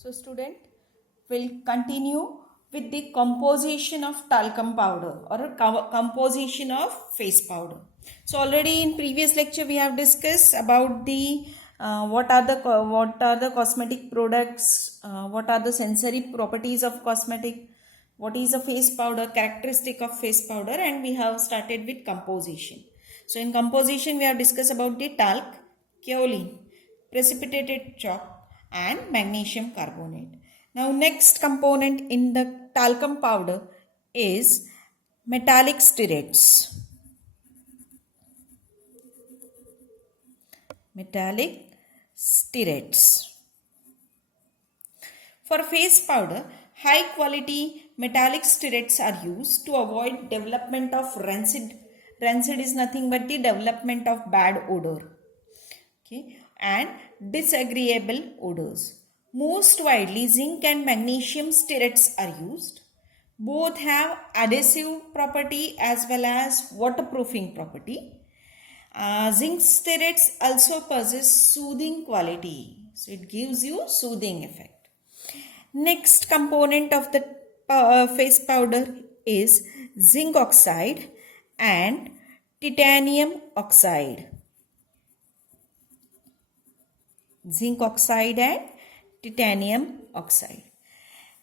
So student, will continue with the composition of talcum powder or a composition of face powder. So already in previous lecture we have discussed about the what are the cosmetic products, what are the sensory properties of cosmetic, what is a face powder, characteristic of face powder, and we have started with composition. So in composition we have discussed about the talc, kaolin, precipitated chalk and magnesium carbonate. Now next component in the talcum powder is metallic stearates. Metallic stearates. For face powder, high quality metallic stearates are used to avoid development of rancid. Rancid is nothing but the development of bad odor. Okay, and disagreeable odors. Most widely, zinc and magnesium stearates are used. Both have adhesive property as well as waterproofing property. Zinc stearates also possess soothing quality. So it gives you soothing effect. Next component of the face powder is zinc oxide and titanium oxide. Zinc oxide and titanium oxide.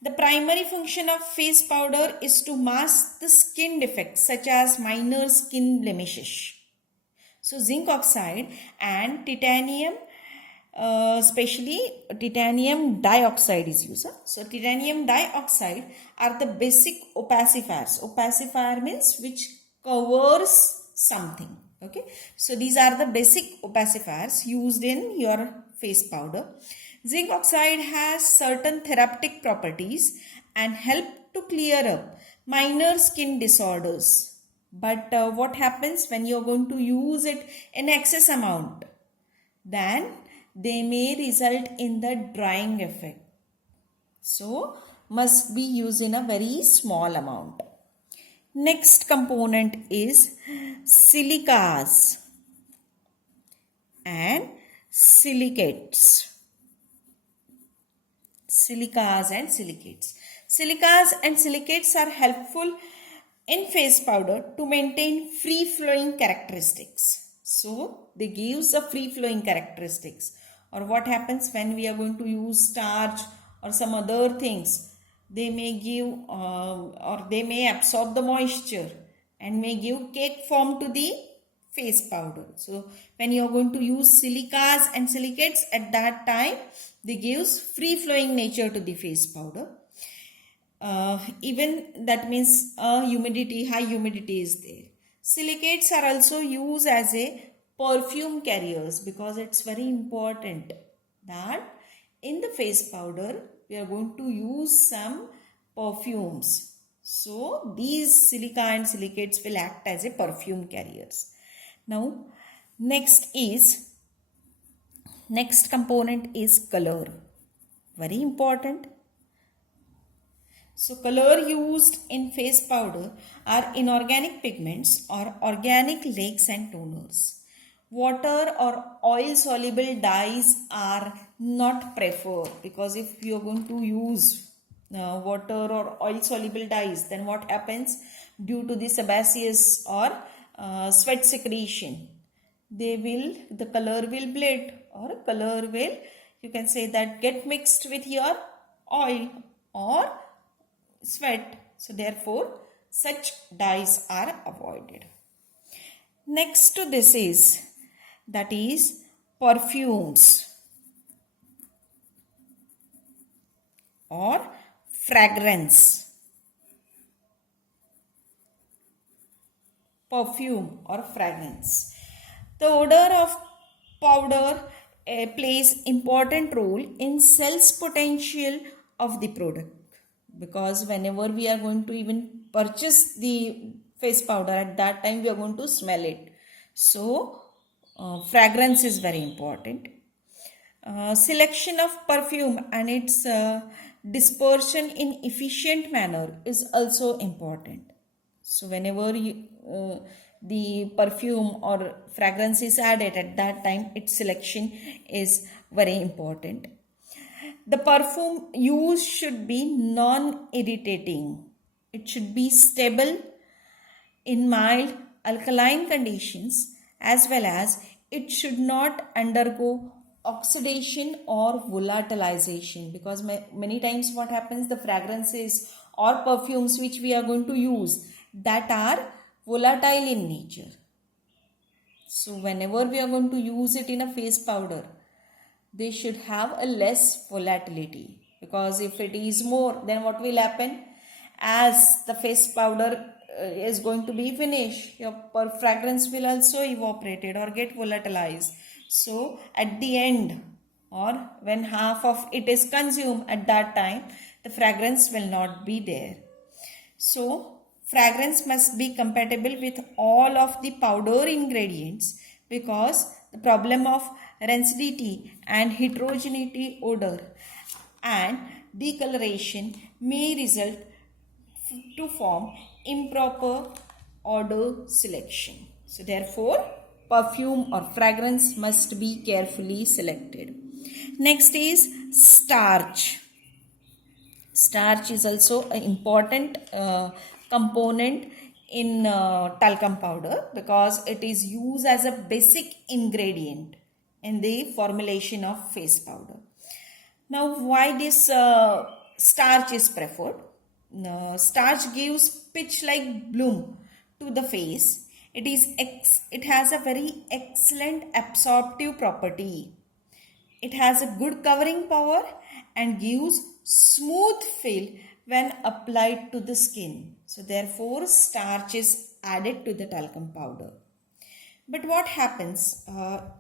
The primary function of face powder is to mask the skin defects such as minor skin blemishes. So zinc oxide and titanium, especially titanium dioxide is used. So titanium dioxide are the basic opacifiers. Opacifier means which covers something. Okay, so these are the basic opacifiers used in your face powder. Zinc oxide has certain therapeutic properties and help to clear up minor skin disorders. But what happens when you're going to use it in excess amount? Then they may result in the drying effect. So must be used in a very small amount. Next component is silicas and silicates. Silicas and silicates. Silicas and silicates are helpful in face powder to maintain free flowing characteristics. So they give the free flowing characteristics. Or what happens when we are going to use starch or some other things? They may give or they may absorb the moisture and may give cake form to the face powder. So when you are going to use silicas and silicates, at that time they gives free flowing nature to the face powder. Even that means high humidity is there. Silicates are also used as a perfume carriers because it's very important that in the face powder we are going to use some perfumes. So these silica and silicates will act as a perfume carriers. Now next component is color. Very important. So color used in face powder are inorganic pigments or organic lakes and toners. Water or oil soluble dyes are not preferred because if you are going to use water or oil soluble dyes, then what happens? Due to the sebaceous or sweat secretion, the color will bleed or color will, you can say that, get mixed with your oil or sweat. So therefore such dyes are avoided. Next to this is perfumes or fragrance. Perfume or fragrance. The odor of powder plays important role in sales potential of the product, because whenever we are going to even purchase the face powder, at that time we are going to smell it. So fragrance is very important. Selection of perfume and its dispersion in efficient manner is also important. So whenever the perfume or fragrance is added, at that time its selection is very important. The perfume used should be non-irritating. It should be stable in mild alkaline conditions, as well as it should not undergo oxidation or volatilization, because many times what happens, the fragrances or perfumes which we are going to use, that are volatile in nature. So whenever we are going to use it in a face powder, they should have a less volatility, because if it is more, then what will happen, as the face powder is going to be finished, your fragrance will also evaporate or get volatilized. So at the end, or when half of it is consumed, at that time the fragrance will not be there. So fragrance must be compatible with all of the powder ingredients, because the problem of rancidity and heterogeneity odor and decoloration may result to form improper odor selection. So therefore, perfume or fragrance must be carefully selected. Next is starch. Starch is also an important component in talcum powder, because it is used as a basic ingredient in the formulation of face powder. Now, why this starch is preferred? Starch gives pitch-like bloom to the face. It has a very excellent absorptive property. It has a good covering power and gives smooth feel when applied to the skin. So therefore, starch is added to the talcum powder. But what happens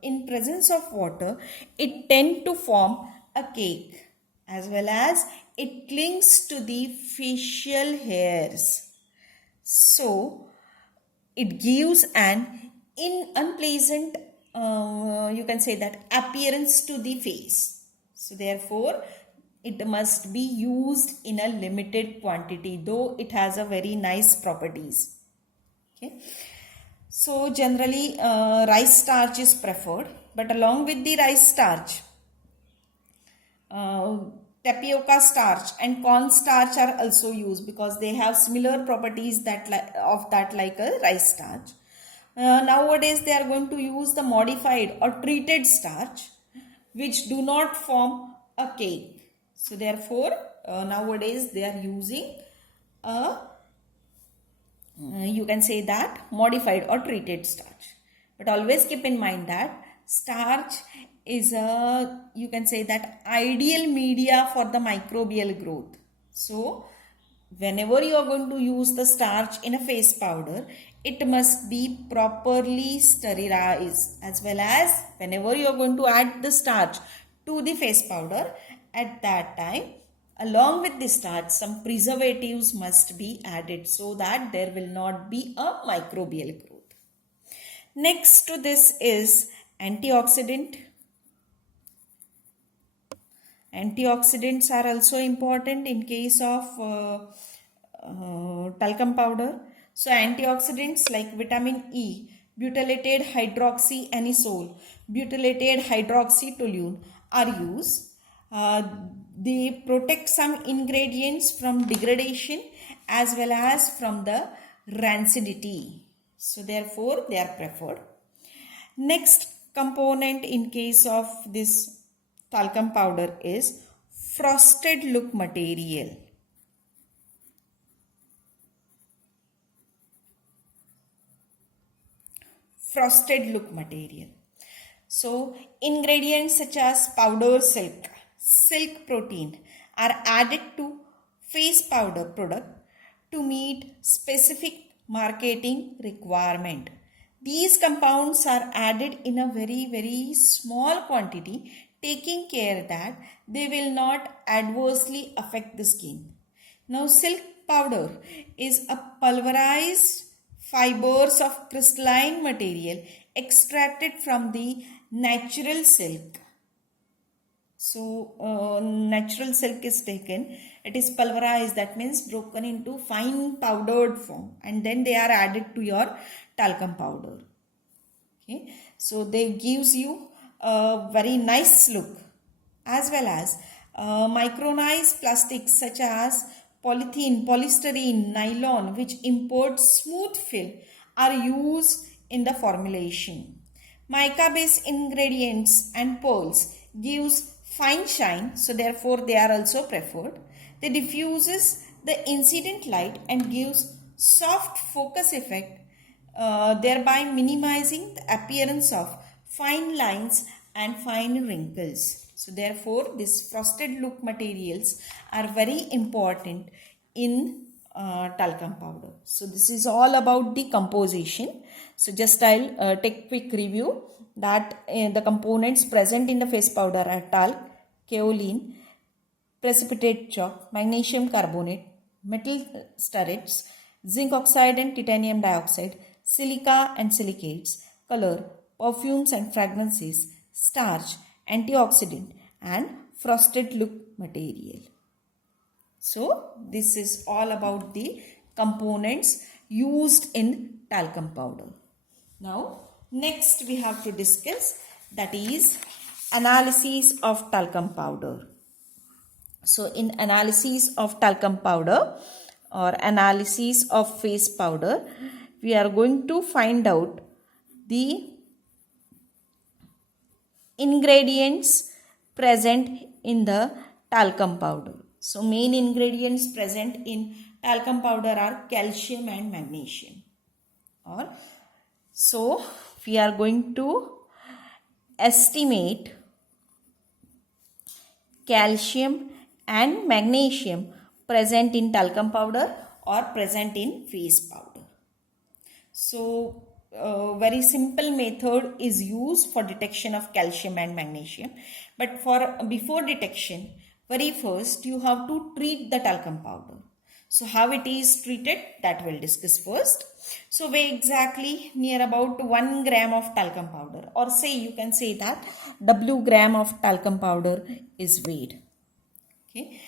in presence of water, it tends to form a cake, as well as it clings to the facial hairs. So it gives an unpleasant, you can say that, appearance to the face. So therefore, it must be used in a limited quantity, though it has a very nice properties. Okay. So generally rice starch is preferred, but along with the rice starch, tapioca starch and corn starch are also used, because they have similar properties that like a rice starch. Nowadays they are going to use the modified or treated starch, which do not form a cake. So therefore nowadays they are using a you can say that modified or treated starch. But always keep in mind that starch is a, you can say that, ideal media for the microbial growth. So whenever you are going to use the starch in a face powder, it must be properly sterilized, as well as whenever you are going to add the starch to the face powder, at that time, along with the starch, some preservatives must be added, so that there will not be a microbial growth. Next to this is antioxidant. Antioxidants are also important in case of talcum powder. So antioxidants like vitamin E, butylated hydroxyanisole, butylated hydroxytoluene are used. They protect some ingredients from degradation as well as from the rancidity. So therefore they are preferred. Next component in case of this talcum powder is frosted look material. Frosted look material. So ingredients such as powder silk protein are added to face powder product to meet specific marketing requirement. These compounds are added in a very small quantity, taking care that they will not adversely affect the skin. Now silk powder is a pulverized fibers of crystalline material extracted from the natural silk. So natural silk is taken, it is pulverized, that means broken into fine powdered form, and then they are added to your talcum powder. Okay, so they gives you a very nice look, as well as Micronized plastics such as polythene, polystyrene, nylon, which impart smooth fill, are used in the formulation. Mica-based ingredients and pearls gives fine shine, so therefore they are also preferred. They diffuses the incident light and gives soft focus effect, thereby minimizing the appearance of fine lines and fine wrinkles. So therefore these frosted look materials are very important in talcum powder. So this is all about the composition. So just I'll take quick review that the components present in the face powder are talc, kaolin, precipitate chalk, magnesium carbonate, metal stearates, zinc oxide and titanium dioxide, silica and silicates, color, perfumes and fragrances, starch, antioxidant and frosted look material. So this is all about the components used in talcum powder. Now next we have to discuss, that is analysis of talcum powder. So in analysis of talcum powder or analysis of face powder, we are going to find out the ingredients present in the talcum powder. So main ingredients present in talcum powder are calcium and magnesium. So we are going to estimate calcium and magnesium present in talcum powder or present in face powder. So very simple method is used for detection of calcium and magnesium, but for before detection, very first you have to treat the talcum powder. So how it is treated, that we'll discuss first. So weigh exactly near about 1 gram of talcum powder, or say you can say that W gram of talcum powder is weighed. Okay.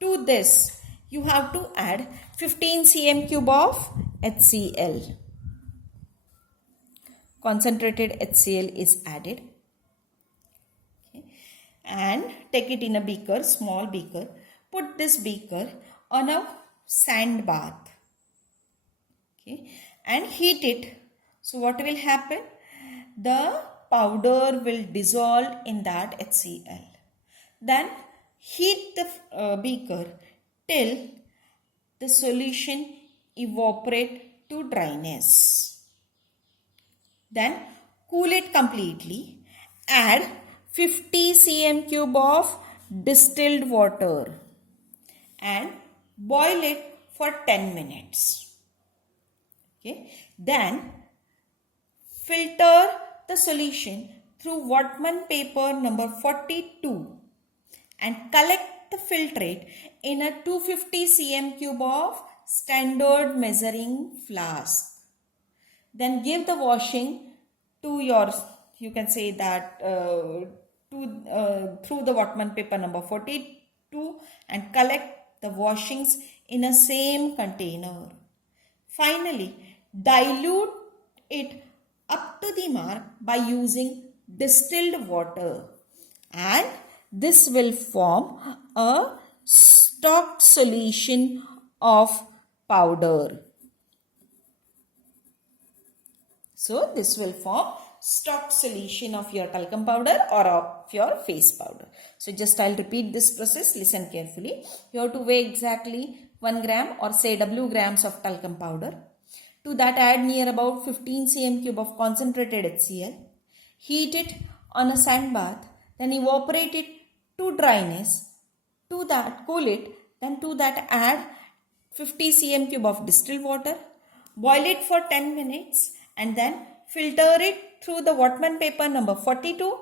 To this you have to add 15 cm cube of HCl. Concentrated HCl is added. Okay. And take it in a beaker, small beaker. Put this beaker on a sand bath. Okay. And heat it. So what will happen? The powder will dissolve in that HCl. Then heat the beaker till the solution evaporate to dryness. Then cool it completely. Add 50 cm cube of distilled water and boil it for 10 minutes. Okay. Then filter the solution through Whatman paper number 42 and collect the filtrate in a 250 cm cube of standard measuring flask. Then give the washing to your, you can say that through the Whatman paper number 42 and collect the washings in a same container. Finally, dilute it up to the mark by using distilled water, and this will form a stock solution of powder. So this will form stock solution of your talcum powder or of your face powder. So just I'll repeat this process, listen carefully. You have to weigh exactly 1 gram or say W grams of talcum powder. To that add near about 15 cm cube of concentrated HCl. Heat it on a sand bath, then evaporate it to dryness. To that cool it, then to that add 50 cm cube of distilled water. Boil it for 10 minutes and then filter it through the Whatman paper number 42.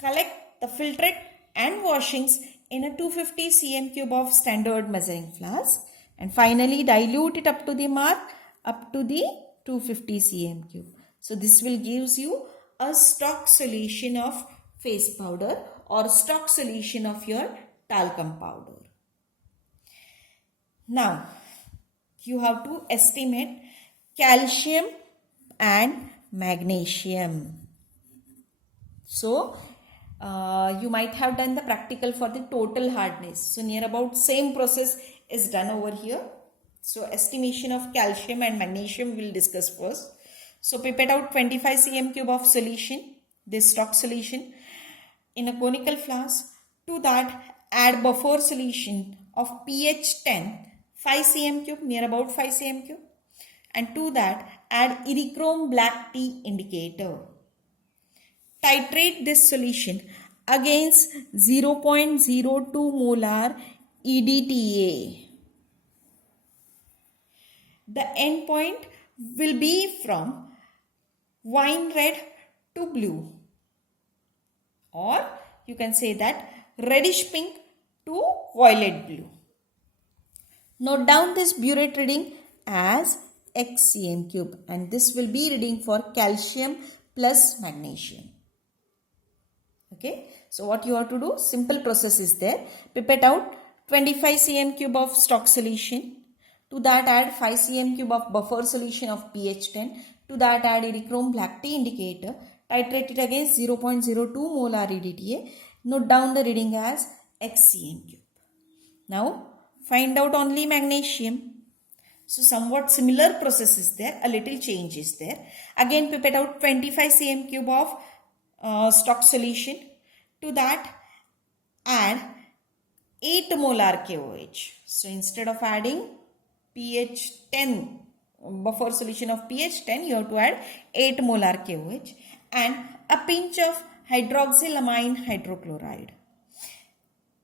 Collect the filtrate and washings in a 250 cm cube of standard measuring flask, and finally dilute it up to the mark, up to the 250 cm cube. So this will gives you a stock solution of face powder or stock solution of your talcum powder. Now you have to estimate calcium and magnesium. So you might have done the practical for the total hardness. So near about same process is done over here. So estimation of calcium and magnesium we'll discuss first. So pipette out 25 cm cube of solution, this stock solution, in a conical flask. To that add buffer solution of pH 10, 5 cm cube, near about 5 cm cube, and to that add Erythrome black tea indicator. Titrate this solution against 0.02 molar EDTA. The end point will be from wine red to blue, or you can say that reddish pink to violet blue. Note down this burette reading as X cm cube, and this will be reading for calcium plus magnesium. Okay, so what you have to do, simple process is there. Pipette out 25 cm cube of stock solution. To that add 5 cm cube of buffer solution of pH 10. To that add Erythrome black tea indicator. Titrate it against 0.02 molar EDTA. Note down the reading as X cm cube. Now find out only magnesium. So somewhat similar process is there, a little change is there. Again pipette out 25 cm cube of stock solution. To that add 8 molar KOH. So instead of adding pH 10, buffer solution of pH 10, you have to add 8 molar KOH and a pinch of hydroxylamine hydrochloride.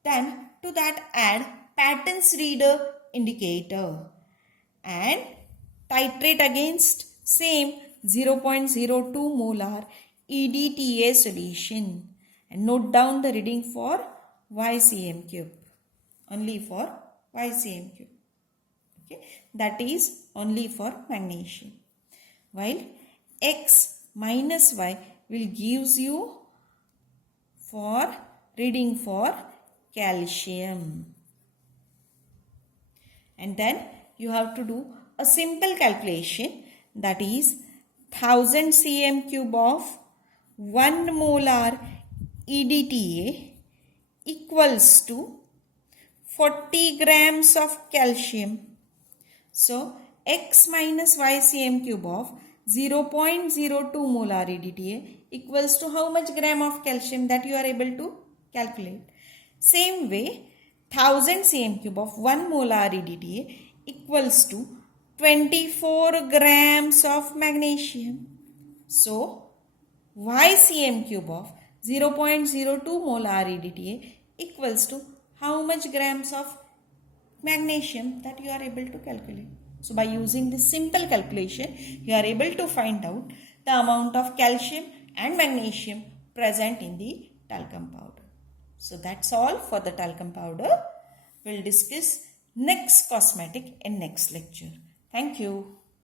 Then to that add Patton's reader indicator and titrate against same 0.02 molar EDTA solution, and note down the reading for Y cm cube, only for Y cm cube. Okay, that is only for magnesium, while X minus Y will gives you for reading for calcium. And then you have to do a simple calculation, that is 1000 cm cube of 1 molar EDTA equals to 40 grams of calcium. So X minus Y cm cube of 0.02 molar EDTA equals to how much gram of calcium, that you are able to calculate. Same way 1000 cm cube of 1 molar EDTA equals to 24 grams of magnesium. So Y cm cube of 0.02 molar EDTA equals to how much grams of magnesium, that you are able to calculate. So by using this simple calculation, you are able to find out the amount of calcium and magnesium present in the talcum powder. So that's all for the talcum powder. We'll discuss next cosmetic in next lecture. Thank you.